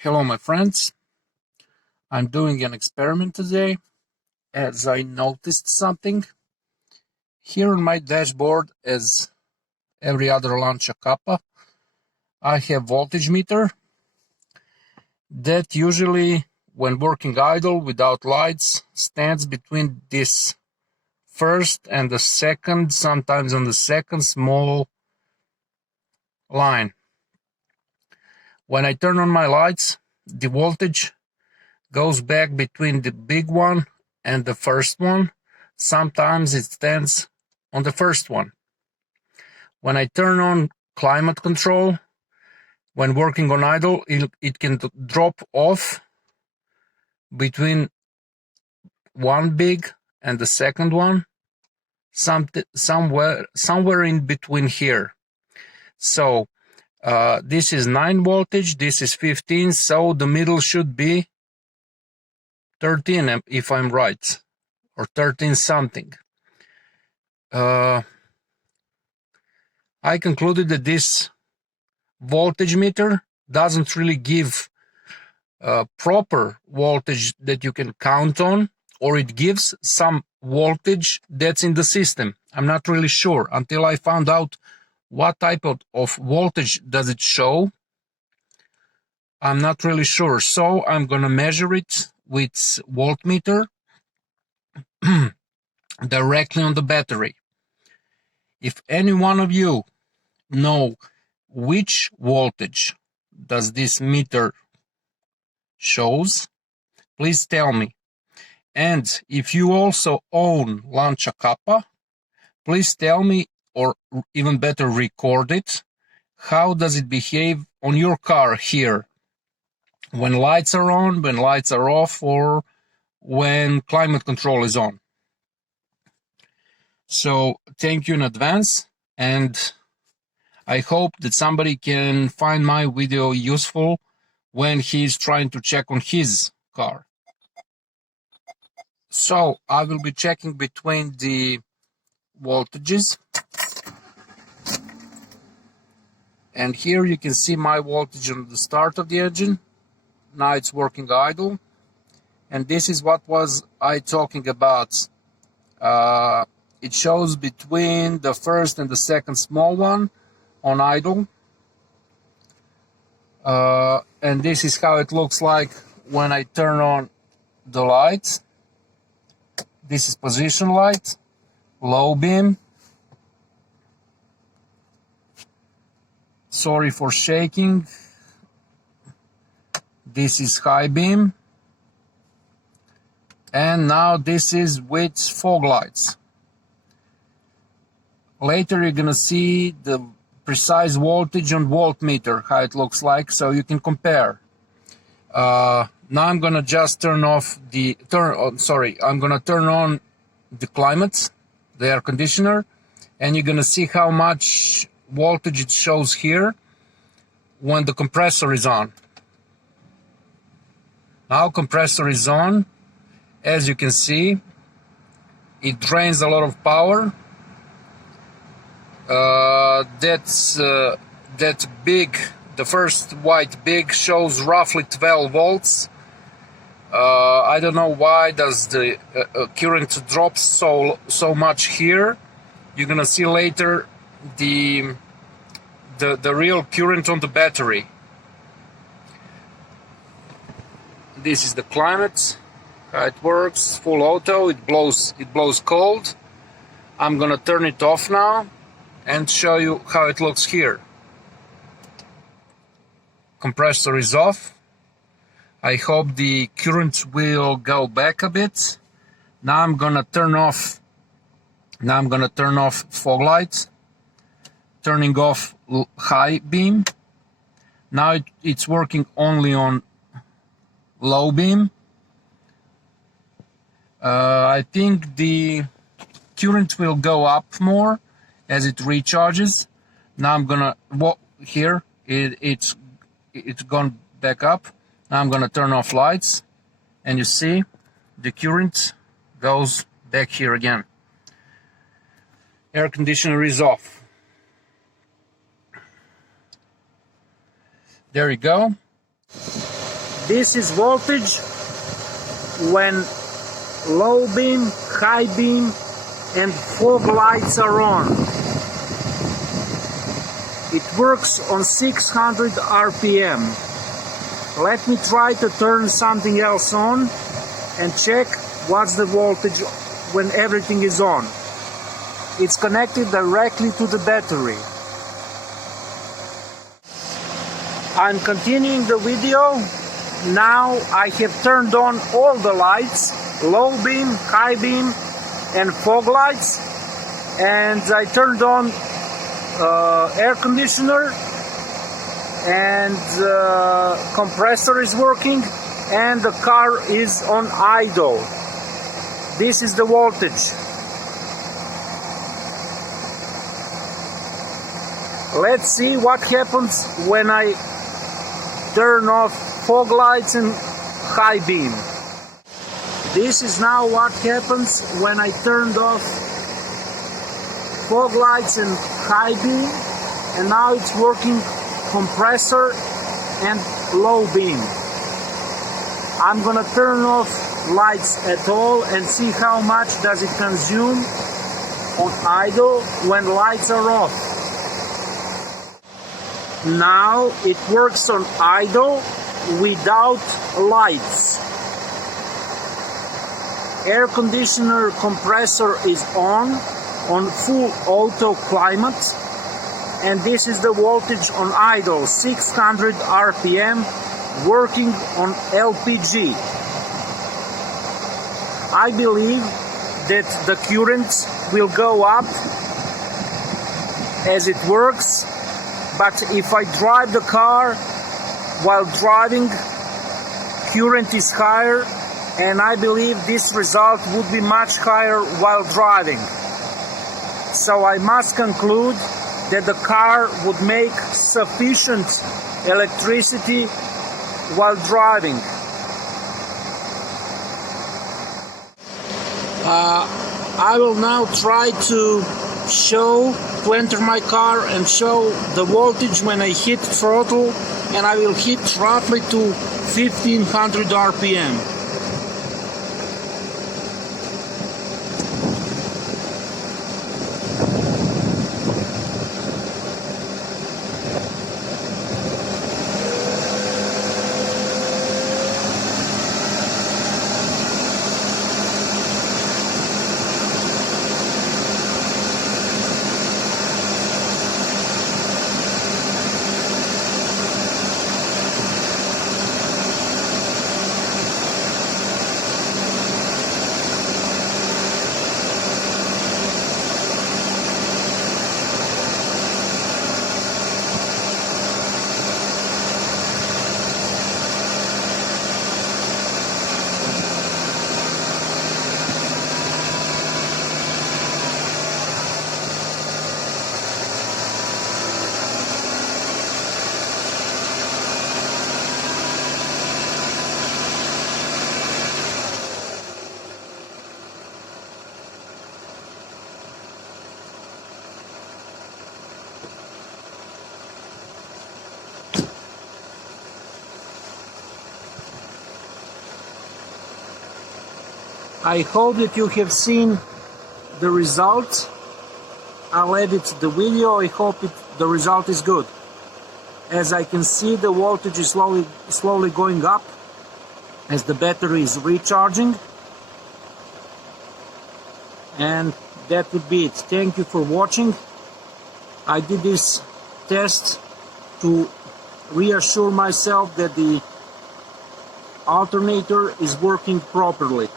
Hello my friends, I'm doing an experiment today as I noticed something. Here on my dashboard, as every other Lancia Kapa, I have voltage meter that usually when working idle without lights stands between this first and the second, sometimes on the second small line. When I turn on my lights, the voltage goes back between the big one and the first one. Sometimes it stands on the first one. When I turn on climate control, when working on idle, it can drop off between one big and the second one, somewhere in between here. So this is 9 voltage, this is 15, so the middle should be 13 if I'm right, or 13 something. I concluded that this voltage meter doesn't really give proper voltage that you can count on, or it gives some voltage that's in the system. I'm not really sure until I found out what type of voltage does it show. I'm not really sure, so I'm gonna measure it with voltmeter directly on the battery. If any one of you know which voltage does this meter shows, please tell me. And if you also own Lancia Kapa, please tell me, or even better, record it. How does it behave on your car here? When lights are on, when lights are off, or when climate control is on. So thank you in advance, and I hope that somebody can find my video useful when he's trying to check on his car. So I will be checking between the voltages, and here you can see my voltage on the start of the engine. Now it's working idle, and this is what was I talking about. It shows between the first and the second small one on idle, and this is how it looks like when I turn on the lights. This is position light, low beam. Sorry for shaking. This is high beam, and now this is with fog lights. Later you're gonna see the precise voltage on voltmeter, how it looks like, so you can compare. Now I'm gonna just I'm gonna turn on the climate, the air conditioner, and you're gonna see how much voltage it shows here when the compressor is on. Now compressor is on. As you can see, it drains a lot of power. That big, the first white big shows roughly 12 volts. I don't know why does the current drop so much here. You're gonna see later the real current on the battery. This is the climate, how it works, full auto. It blows cold. I'm gonna turn it off now and show you how it looks here. Compressor is off. I hope the current will go back a bit. Now I'm gonna turn off fog lights, turning off high beam. Now it's working only on low beam. I think the current will go up more as it recharges. Now I'm gonna here it's gone back up. Now I'm gonna turn off lights, and you see the current goes back here again. Air conditioner is off. There you go. This is voltage when low beam, high beam and fog lights are on. It works on 600 RPM. Let me try to turn something else on and check what's the voltage when everything is on. It's connected directly to the battery. I'm continuing the video. Now I have turned on all the lights, low beam, high beam and fog lights, and I turned on air conditioner, and compressor is working, and the car is on idle. This is the voltage. Let's see what happens when I turn off fog lights and high beam. This is now what happens when I turned off fog lights and high beam, and now it's working compressor and low beam. I'm gonna turn off lights at all and see how much does it consume on idle when lights are off. Now it works on idle without lights. Air conditioner compressor is on full auto climate, and this is the voltage on idle, 600 RPM, working on LPG. I believe that the current will go up as it works, but if I drive the car while driving, current is higher, and I believe this result would be much higher while driving. So I must conclude that the car would make sufficient electricity while driving. I will now try to enter my car and show the voltage when I hit throttle, and I will hit roughly to 1500 RPM. I hope that you have seen the result. I'll edit the video. I hope the result is good. As I can see, the voltage is slowly going up as the battery is recharging. And that would be it. Thank you for watching. I did this test to reassure myself that the alternator is working properly.